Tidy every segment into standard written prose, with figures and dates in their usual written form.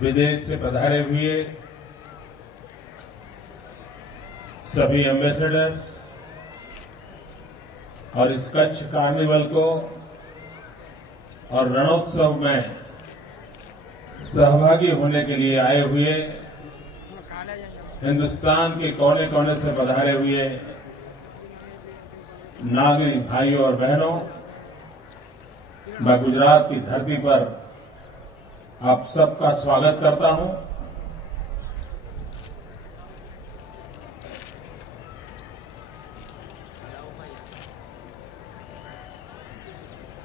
विदेश से पधारे हुए सभी एम्बेसडर्स और इस कच्छ कार्निवल को और रणोत्सव में सहभागी होने के लिए आए हुए हिंदुस्तान के कोने कोने से पधारे हुए नागरिक भाइयों और बहनों, मैं गुजरात की धरती पर आप सबका स्वागत करता हूं।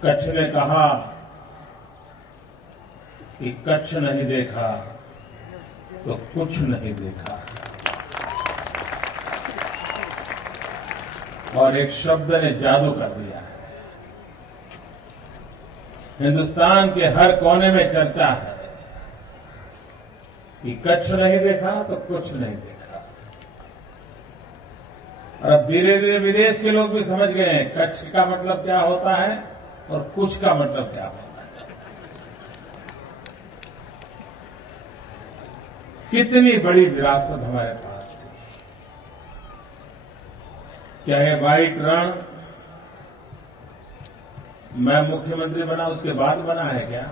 कच्छ ने कहा कि कच्छ नहीं देखा तो कुछ नहीं देखा, और एक शब्द ने जादू कर दिया है। हिंदुस्तान के हर कोने में चर्चा है कि कच्छ नहीं देखा तो कुछ नहीं देखा, और अब धीरे धीरे विदेश के लोग भी समझ गए हैं कच्छ का मतलब क्या होता है और कुछ का मतलब क्या होता है। कितनी बड़ी विरासत हमारे पास थी। क्या ये व्हाइट रण मैं मुख्यमंत्री बना उसके बाद बना है क्या?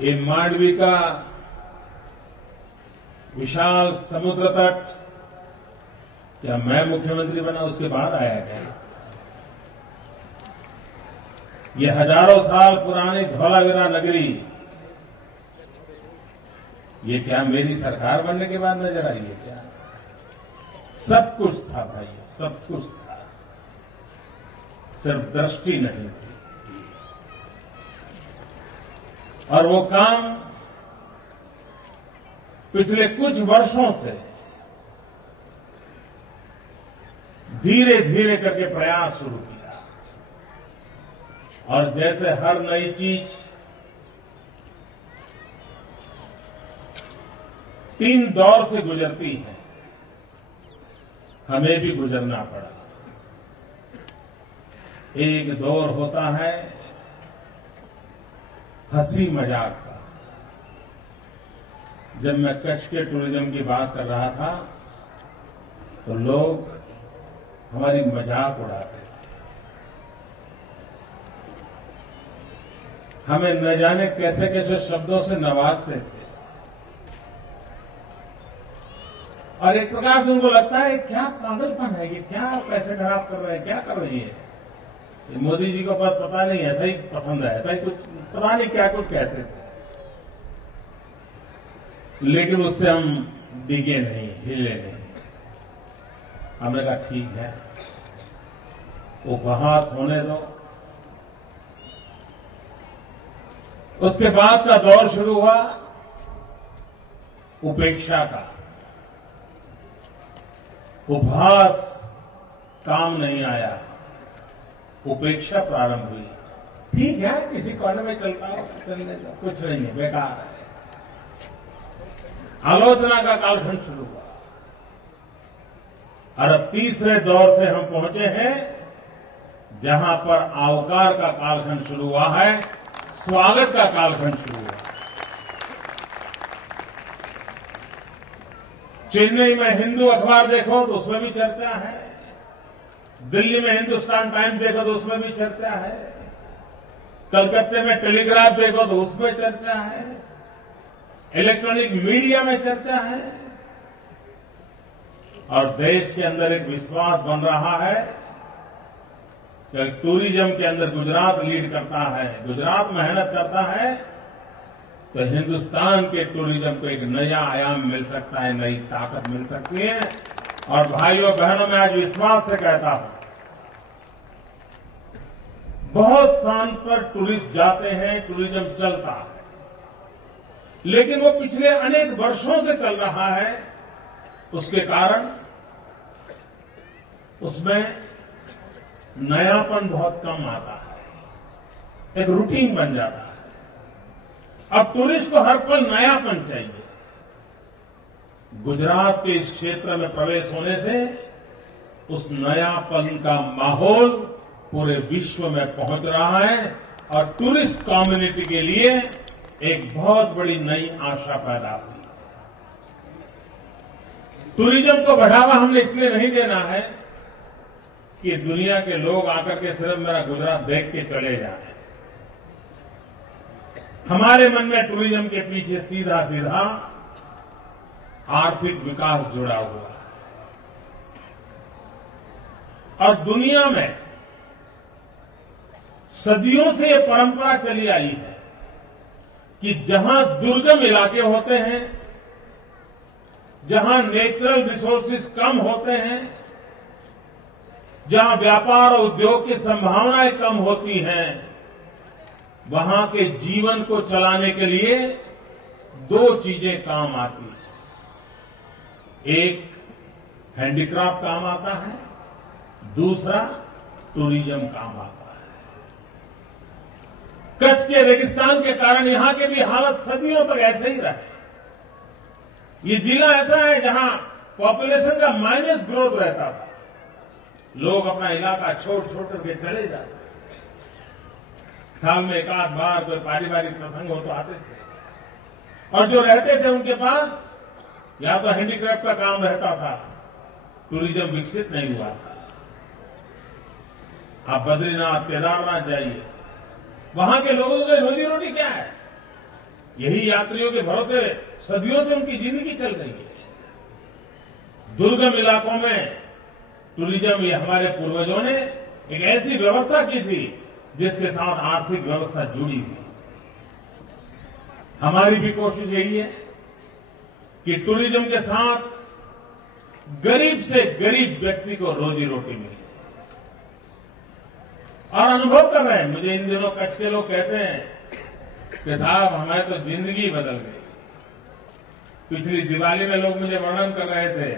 ये मांडवी का विशाल समुद्र तट क्या मैं मुख्यमंत्री बना उसके बाद आया क्या? ये हजारों साल पुरानी धौलावीरा नगरी ये क्या मेरी सरकार बनने के बाद नजर आई है क्या? सब कुछ था भाइयों, सब कुछ था, सिर्फ दृष्टि नहीं थी। और वो काम पिछले कुछ वर्षों से धीरे धीरे करके प्रयास शुरू किया, और जैसे हर नई चीज 3 दौर से गुजरती है, हमें भी गुजरना पड़ा। एक दौर होता है हंसी मजाक का। जब मैं कच्छ के टूरिज्म की बात कर रहा था तो लोग हमारी मजाक उड़ाते थे, हमें न जाने कैसे कैसे शब्दों से नवाजते थे, और एक प्रकार से उनको लगता है क्या पागलपन है, ये क्या पैसे खराब कर रहे हैं, क्या कर रही है मोदी जी को बस पता नहीं, ऐसा ही पसंद है, ऐसा ही कुछ पता नहीं क्या कुछ कहते थे। लेकिन उससे हम डिगे नहीं, हिले नहीं। हमने कहा ठीक है, उपहास होने दो। उसके बाद का दौर शुरू हुआ उपेक्षा का। उपहास काम नहीं आया, उपेक्षा प्रारंभ हुई। ठीक है, किसी कोने में चलता हो, चलने दो, कुछ नहीं है, बेकार है। आलोचना का कालखंड शुरू हुआ, और अब तीसरे दौर से हम पहुंचे हैं जहां पर आवकार का कालखंड शुरू हुआ है, स्वागत का कालखंड शुरू हुआ। चेन्नई में हिंदू अखबार देखो तो उसमें भी चर्चा है, दिल्ली में हिंदुस्तान टाइम्स देखो तो उसमें भी चर्चा है, कलकत्ते में टेलीग्राफ देखो तो उसमें चर्चा है, इलेक्ट्रॉनिक मीडिया में चर्चा है, और देश के अंदर एक विश्वास बन रहा है कि टूरिज्म के अंदर गुजरात लीड करता है, गुजरात मेहनत करता है, तो हिंदुस्तान के टूरिज्म को एक नया आयाम मिल सकता है, नई ताकत मिल सकती है। और भाइयों बहनों, मैं आज विश्वास से कहता हूं, बहुत स्थान पर टूरिस्ट जाते हैं, टूरिज्म चलता है, लेकिन वो पिछले अनेक वर्षों से चल रहा है। उसके कारण उसमें नयापन बहुत कम आता है, एक रूटीन बन जाता है। अब टूरिस्ट को हर पल नयापन चाहिए। गुजरात के इस क्षेत्र में प्रवेश होने से उस नयापन का माहौल पूरे विश्व में पहुंच रहा है, और टूरिस्ट कम्युनिटी के लिए एक बहुत बड़ी नई आशा पैदा हुई। टूरिज्म को बढ़ावा हमने इसलिए नहीं देना है कि दुनिया के लोग आकर के सिर्फ मेरा गुजरात देख के चले जाएं। हमारे मन में टूरिज्म के पीछे सीधा सीधा आर्थिक विकास जुड़ा हुआ है। और दुनिया में सदियों से यह परंपरा चली आई है कि जहां दुर्गम इलाके होते हैं, जहां नेचुरल रिसोर्सेज कम होते हैं, जहां व्यापार और उद्योग की संभावनाएं कम होती हैं, वहां के जीवन को चलाने के लिए दो चीजें काम आती हैं। एक हैंडीक्राफ्ट काम आता है, दूसरा टूरिज्म काम आता है। कच्छ के रेगिस्तान के कारण यहां के भी हालत सदियों तक ऐसे ही रहे। ये जिला ऐसा है जहां पॉपुलेशन का माइनस ग्रोथ रहता था। लोग अपना इलाका छोड़ करके चले जाते, साल में एक आध बार कोई पारिवारिक प्रसंग हो तो आते थे, और जो रहते थे उनके पास या तो हैंडीक्राफ्ट का काम रहता था, टूरिज्म विकसित नहीं हुआ था। आप बद्रीनाथ, केदारनाथ जाइए, वहां के लोगों की रोजी रोटी क्या है? यही यात्रियों के भरोसे सदियों से उनकी जिंदगी चल रही है। दुर्गम इलाकों में टूरिज्म, ये हमारे पूर्वजों ने एक ऐसी व्यवस्था की थी जिसके साथ आर्थिक व्यवस्था जुड़ी हुई। हमारी भी कोशिश यही है कि टूरिज्म के साथ गरीब से गरीब व्यक्ति को रोजी रोटी मिले। और अनुभव कर रहे हैं, मुझे इन दिनों कच्छ के लोग कहते हैं कि साहब हमारी तो जिंदगी बदल गई। पिछली दिवाली में लोग मुझे वर्णन कर रहे थे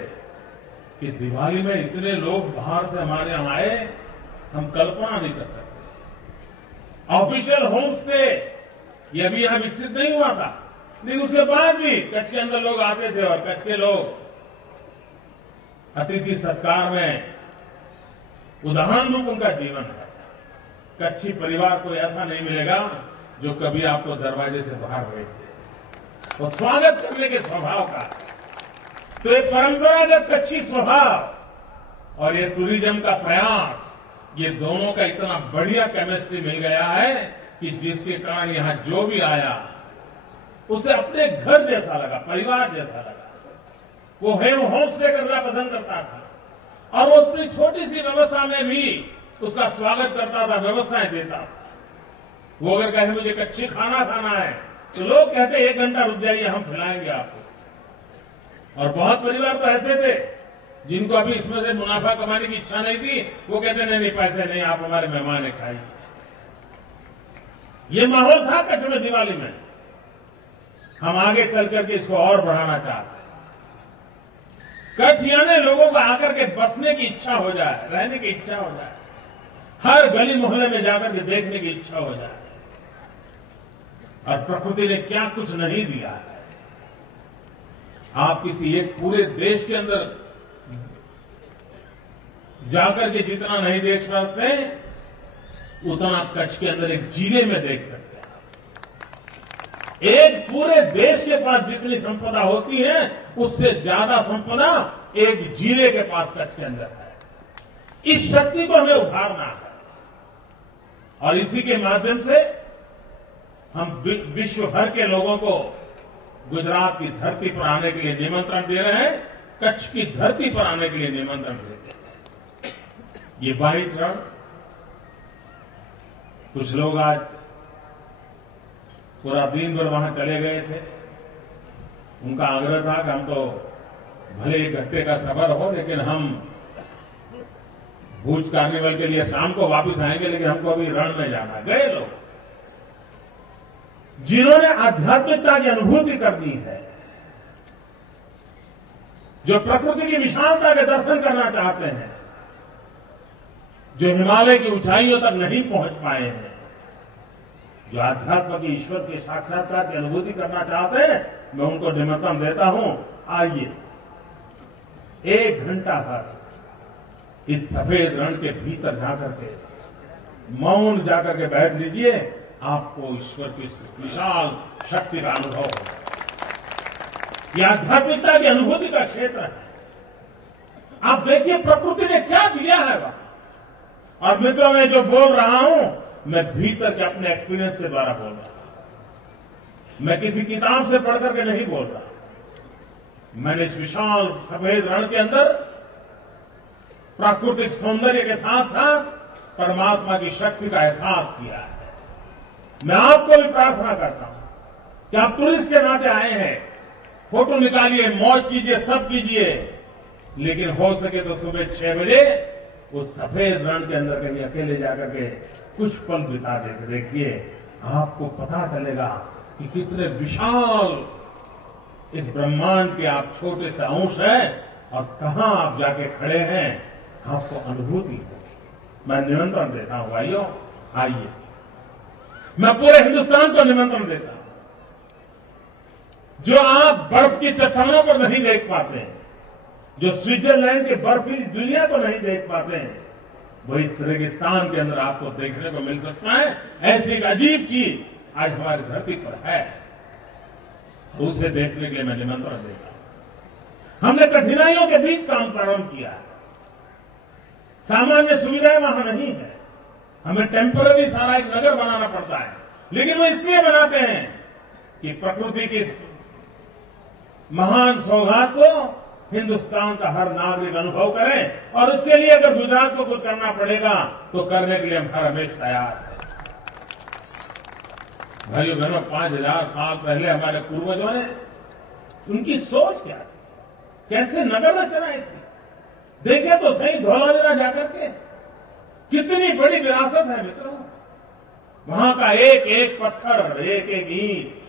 कि दिवाली में इतने लोग बाहर से हमारे यहां आए, हम कल्पना नहीं कर सकते। ऑफिशियल होम स्टे ये अभी यहां विकसित नहीं हुआ था, लेकिन उसके बाद भी कच्छ के अंदर लोग आते थे और कच्छ के लोग अतिथि सत्कार में उदाहरण रूप उनका जीवन है। कच्छी परिवार को ऐसा नहीं मिलेगा जो कभी आपको दरवाजे से बाहर भेज दे, और स्वागत करने के स्वभाव का। तो ये परंपरागत कच्छी स्वभाव और ये टूरिज्म का प्रयास, ये दोनों का इतना बढ़िया केमिस्ट्री मिल गया है कि जिसके कारण यहां जो भी आया उसे अपने घर जैसा लगा, परिवार जैसा लगा। वो होम स्टे करना पसंद करता था, और वो अपनी छोटी सी व्यवस्था में भी उसका स्वागत करता था, व्यवस्थाएं देता था। वो अगर कहे मुझे कच्ची खाना खाना है, तो लोग कहते 1 घंटा रुक जाइए, हम खिलाएंगे आपको। और बहुत परिवार तो ऐसे थे जिनको अभी इसमें से मुनाफा कमाने की इच्छा नहीं थी, वो कहते नहीं पैसे नहीं, आप हमारे मेहमान है, खाइए। ये माहौल था कच्छ में दिवाली में। हम आगे चल करके इसको और बढ़ाना चाहते हैं। कच्छ यानी लोगों को आकर के बसने की इच्छा हो जाए, रहने की इच्छा हो जाए, हर गली मोहल्ले में जाकर के देखने की इच्छा हो जाए। और प्रकृति ने क्या कुछ नहीं दिया है। आप किसी एक पूरे देश के अंदर जाकर के जितना नहीं देख सकते, उतना कच्छ के अंदर एक जिले में देख सकते हैं। एक पूरे देश के पास जितनी संपदा होती है, उससे ज्यादा संपदा एक जिले के पास कच्छ के अंदर है। इस शक्ति को हमें उभारना है, और इसी के माध्यम से हम विश्व भर के लोगों को गुजरात की धरती पर आने के लिए निमंत्रण दे रहे हैं, कच्छ की धरती पर आने के लिए निमंत्रण देते हैं। ये व्हाइट रण, कुछ लोग आज पूरा दिन भर वहां चले गए थे। उनका आग्रह था कि हम तो भले 1 घंटे का सफर हो, लेकिन हम भूज कार्निवल के लिए शाम को वापस आएंगे, लेकिन हमको अभी रण में जाना है। गए लोग जिन्होंने आध्यात्मिकता की अनुभूति करनी है, जो प्रकृति की विशालता के दर्शन करना चाहते हैं, जो हिमालय की ऊंचाइयों तक नहीं पहुंच पाए हैं, जो आध्यात्म की ईश्वर के साक्षात्कार की अनुभूति करना चाहते हैं, मैं उनको निमंत्रण देता हूं, आइए 1 घंटा तक इस सफेद रण के भीतर जाकर के मौन जाकर के बैठ लीजिए आपको ईश्वर की विशाल शक्ति का अनुभव होगा। यह आध्यात्मिकता की अनुभूति का क्षेत्र है। आप देखिए प्रकृति ने क्या दिया है वहां। और मित्रों, मैं जो बोल रहा हूं, मैं भीतर के अपने एक्सपीरियंस के द्वारा बोल रहा हूं। मैं किसी किताब से पढ़ करके नहीं बोल रहा। मैंने इस विशाल सफेद रण के अंदर प्राकृतिक सौंदर्य के साथ साथ परमात्मा की शक्ति का एहसास किया है। मैं आपको भी प्रार्थना करता हूं कि आप टूरिस्ट के नाते आए हैं, फोटो निकालिए, मौज कीजिए, सब कीजिए, लेकिन हो सके तो सुबह 6 बजे उस सफेद रण के अंदर कहीं अकेले जाकर के कुछ पल बिता देखिए। आपको पता चलेगा कि कितने विशाल इस ब्रह्मांड के आप छोटे से अंश हैं और कहां आप जाके खड़े हैं, आपको अनुभूति होगी। मैं निमंत्रण देता हूं भाइयों, आइए। मैं पूरे हिंदुस्तान को निमंत्रण देता हूं। जो आप बर्फ की चट्टानों पर नहीं देख पाते हैं, जो स्विट्जरलैंड के बर्फी इस दुनिया को नहीं देख पाते हैं, वही इस रेगिस्तान के अंदर आपको देखने को मिल सकता है। ऐसी एक अजीब चीज आज हमारी धरती पर है, तो उसे देखने के लिए मैं निमंत्रण देता हूं। हमने कठिनाइयों के बीच काम प्रारंभ किया है। सामान्य सुविधाएं वहां नहीं है। हमें टेम्पररी सारा एक नगर बनाना पड़ता है, लेकिन वो इसलिए बनाते हैं कि प्रकृति की इस महान सौगात को हिंदुस्तान का हर नागरिक अनुभव करे, और उसके लिए अगर गुजरात को कुछ करना पड़ेगा तो करने के लिए हम हर हमेशा तैयार हैं। भाइयों बहनों, 5000 साल पहले हमारे पूर्वजों ने, उनकी सोच क्या थी, कैसे नगर रचनाएं थी, देखे तो सही धौलावीरा जाकर के। कितनी बड़ी विरासत है मित्रों। वहां का एक एक पत्थर, एक एक ईंट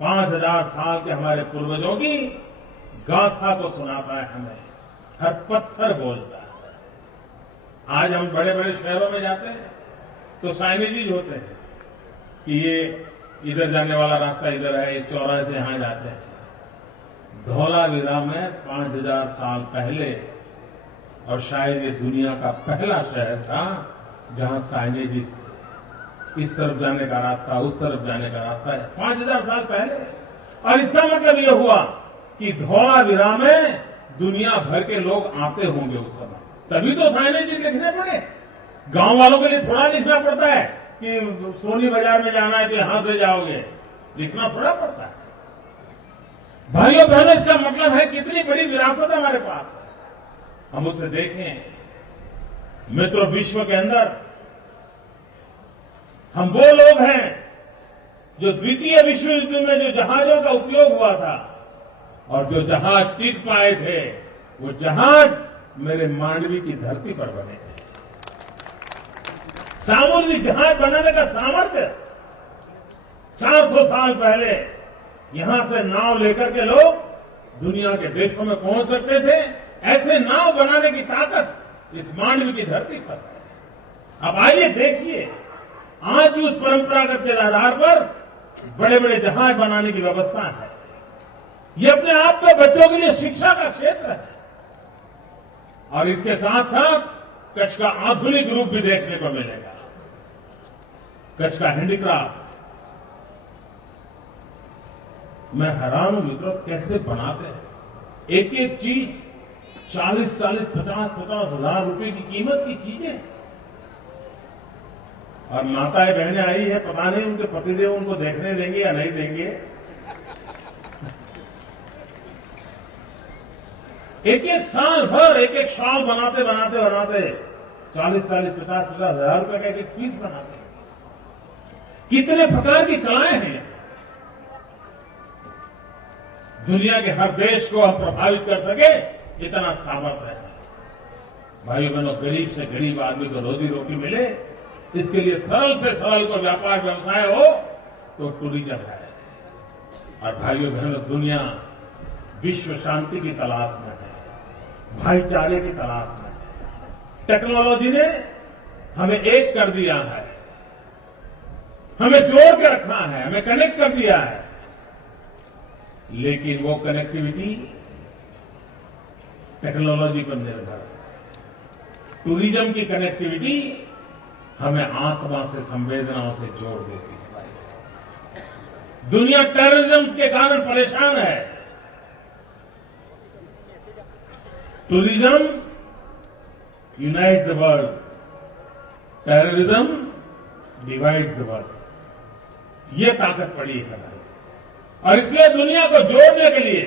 5000 साल के हमारे पूर्वजों की गाथा को सुनाता है हमें। हर पत्थर बोलता है। आज हम बड़े बड़े शहरों में जाते हैं तो साइनेज होते हैं कि ये इधर जाने वाला रास्ता इधर है, इस चौराहे से यहां जाते हैं। धौलावीरा में 5000 साल पहले, और शायद ये दुनिया का पहला शहर था जहां साइनेजिस थे। इस तरफ जाने का रास्ता, उस तरफ जाने का रास्ता है, 5000 साल पहले। और इसका मतलब ये हुआ कि धौलावीरा में दुनिया भर के लोग आते होंगे उस समय, तभी तो साइनेज लिखने पड़े। गांव वालों के लिए थोड़ा लिखना पड़ता है कि सोनी बाजार में जाना है तो यहां से जाओगे, लिखना थोड़ा पड़ता है। भाइयों बहनों, इसका मतलब है कितनी बड़ी विरासत हमारे पास है, हम उसे देखें। मित्रों, विश्व के अंदर हम वो लोग हैं जो द्वितीय विश्व युद्ध में जो जहाजों का उपयोग हुआ था और जो जहाज टिक पाए थे, वो जहाज मेरे मांडवी की धरती पर बने थे। सामुद्रिक जहाज बनाने का सामर्थ्य 400 साल पहले यहां से नाव लेकर के लोग दुनिया के देशों में पहुंच सकते थे। ऐसे नाव बनाने की ताकत इस मांडवी की धरती पर है। अब आइए देखिए, आज भी उस परंपरागत के आधार पर बड़े बड़े जहाज बनाने की व्यवस्था है। ये अपने आप में बच्चों के लिए शिक्षा का क्षेत्र है। और इसके साथ साथ कच्छ का आधुनिक रूप भी देखने को मिलेगा। कच्छ का हैंडीक्राफ्ट, मैं हैरान हूं मित्रों, कैसे बनाते हैं। एक एक चीज 40-40, 50-50 हजार रुपए की कीमत की चीजें। और माताएं बहनें आई है, पता नहीं उनके पतिदेव उनको देखने देंगे या नहीं देंगे। एक एक साल भर एक एक शॉल बनाते बनाते बनाते 40-40, 50-50 हजार रुपए का एक एक पीस बनाते हैं। कितने प्रकार की कलाएं हैं। दुनिया के हर देश को हम प्रभावित कर सके, इतना सामर्थ्य है। भाइयों बहनों, गरीब से गरीब आदमी को रोजी रोटी मिले, इसके लिए सरल से सरल को व्यापार व्यवसाय हो तो टूरिज्म है। और भाइयों बहनों, दुनिया विश्व शांति की तलाश में है, भाईचारे की तलाश में है। टेक्नोलॉजी ने हमें एक कर दिया है, हमें जोड़ के रखा है, हमें कनेक्ट कर दिया है। लेकिन वो कनेक्टिविटी टेक्नोलॉजी पर निर्भर है। टूरिज्म की कनेक्टिविटी हमें आत्मा से, संवेदनाओं से जोड़ देती है। दुनिया टेररिज्म के कारण परेशान है। Tourism unite the world, terrorism divide the world. ये ताकत पड़ी है और इसलिए दुनिया को जोड़ने के लिए,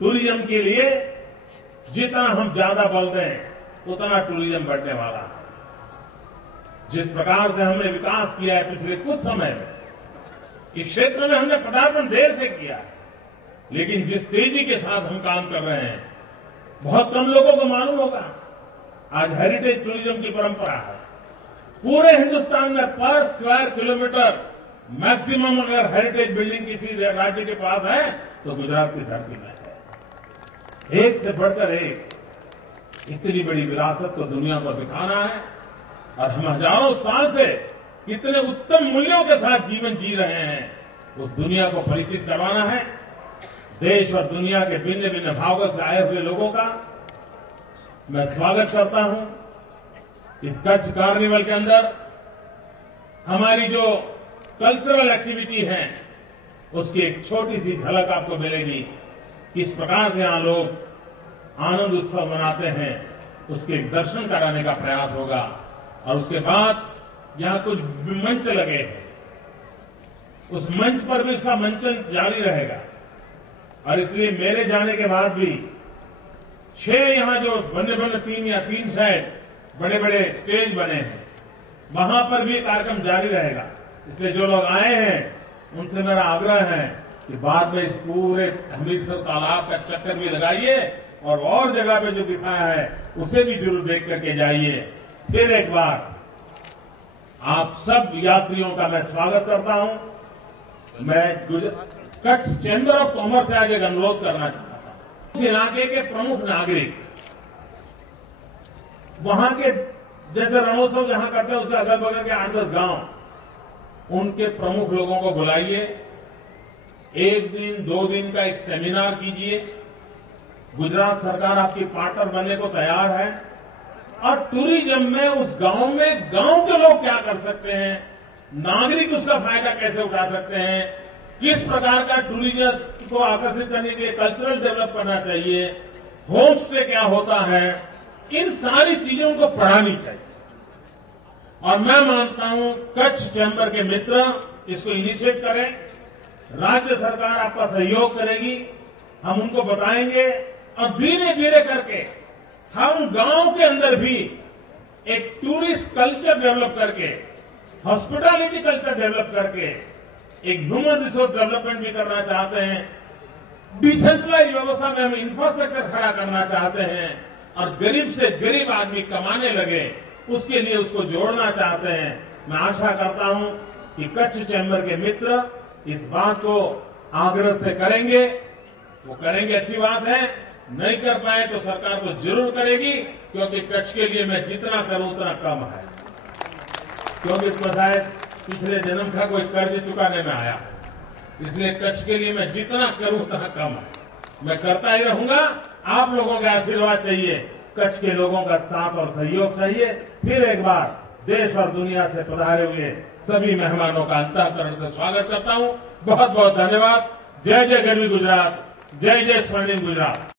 टूरिज्म के लिए जितना हम ज्यादा बल दें उतना टूरिज्म बढ़ने वाला है। जिस प्रकार से हमने विकास किया है पिछले कुछ समय में, इस क्षेत्र में हमने पदार्पण देर से किया है, लेकिन जिस तेजी के साथ हम काम कर रहे हैं, बहुत कम लोगों को मालूम होगा। आज हेरिटेज टूरिज्म की परंपरा है। पूरे हिंदुस्तान में पर स्क्वायर किलोमीटर मैक्सिमम अगर हेरिटेज बिल्डिंग किसी राज्य के पास है तो गुजरात की धरती में है। एक से बढ़कर एक इतनी बड़ी विरासत को दुनिया को दिखाना है और हम हजारों साल से कितने उत्तम मूल्यों के साथ जीवन जी रहे हैं, उस दुनिया को परिचित करवाना है। देश और दुनिया के भिन्न भिन्न भागों से आए हुए लोगों का मैं स्वागत करता हूं। इस कच्छ कार्निवल के अंदर हमारी जो कल्चरल एक्टिविटी है उसकी एक छोटी सी झलक आपको मिलेगी। किस प्रकार से यहां लोग आनंद उत्सव मनाते हैं, उसके दर्शन कराने का प्रयास होगा। और उसके बाद यहां कुछ मंच लगे हैं, उस मंच पर भी इसका मंचन जारी रहेगा। और इसलिए मेरे जाने के बाद भी 6 यहां जो बने 3 शायद बड़े बड़े स्टेज बने हैं, वहां पर भी कार्यक्रम जारी रहेगा। इसलिए जो लोग आए हैं उनसे मेरा आग्रह है कि बाद में इस पूरे हमीरसर तालाब का चक्कर भी लगाइए और जगह पे जो दिखाया है उसे भी जरूर देख करके जाइए। फिर एक बार आप सब यात्रियों का मैं स्वागत करता हूं। मैं कच्छ चैम्बर ऑफ कॉमर्स से आज एक अनुरोध करना चाहता हूं। इस इलाके के प्रमुख नागरिक, वहां के जैसे रणोत्सव जहां करते हैं उसके अगल बगल के 8-10 गांव, उनके प्रमुख लोगों को बुलाइए। 1 दिन 2 दिन का एक सेमिनार कीजिए। गुजरात सरकार आपकी पार्टनर बनने को तैयार है। और टूरिज्म में उस गांव में गांव के लोग क्या कर सकते हैं, नागरिक उसका फायदा कैसे उठा सकते हैं, किस प्रकार का टूरिज्म को आकर्षित करने के लिए कल्चरल डेवलप करना चाहिए, होम स्टे क्या होता है, इन सारी चीजों को पढ़ानी चाहिए। और मैं मानता हूं कच्छ चैम्बर के मित्र इसको इनिशिएट करें, राज्य सरकार आपका सहयोग करेगी, हम उनको बताएंगे और धीरे धीरे करके हम गांव के अंदर भी एक टूरिस्ट कल्चर डेवलप करके, हॉस्पिटैलिटी कल्चर डेवलप करके एक ह्यूमन रिसोर्स डेवलपमेंट भी करना चाहते हैं। डिसेंट्रलाइज व्यवस्था में हम इंफ्रास्ट्रक्चर खड़ा करना चाहते हैं और गरीब से गरीब आदमी कमाने लगे, उसके लिए उसको जोड़ना चाहते हैं। मैं आशा करता हूं कि कच्छ चैम्बर के मित्र इस बात को आग्रह से करेंगे। वो करेंगे, अच्छी बात है, नहीं कर पाए तो सरकार तो जरूर करेगी, क्योंकि कच्छ के लिए मैं जितना करूं उतना कम है। क्योंकि शायद पिछले जन्म का कोई कर्ज चुकाने में आया, इसलिए कच्छ के लिए मैं जितना करूं उतना कम है। मैं करता ही रहूंगा। आप लोगों का आशीर्वाद चाहिए, कच्छ के लोगों का साथ और सहयोग चाहिए। फिर एक बार देश और दुनिया से पधारे हुए सभी मेहमानों का अंतःकरण से स्वागत करता हूं। बहुत बहुत धन्यवाद। जय जय गरवी गुजरात, जय जय स्वर्णिम गुजरात।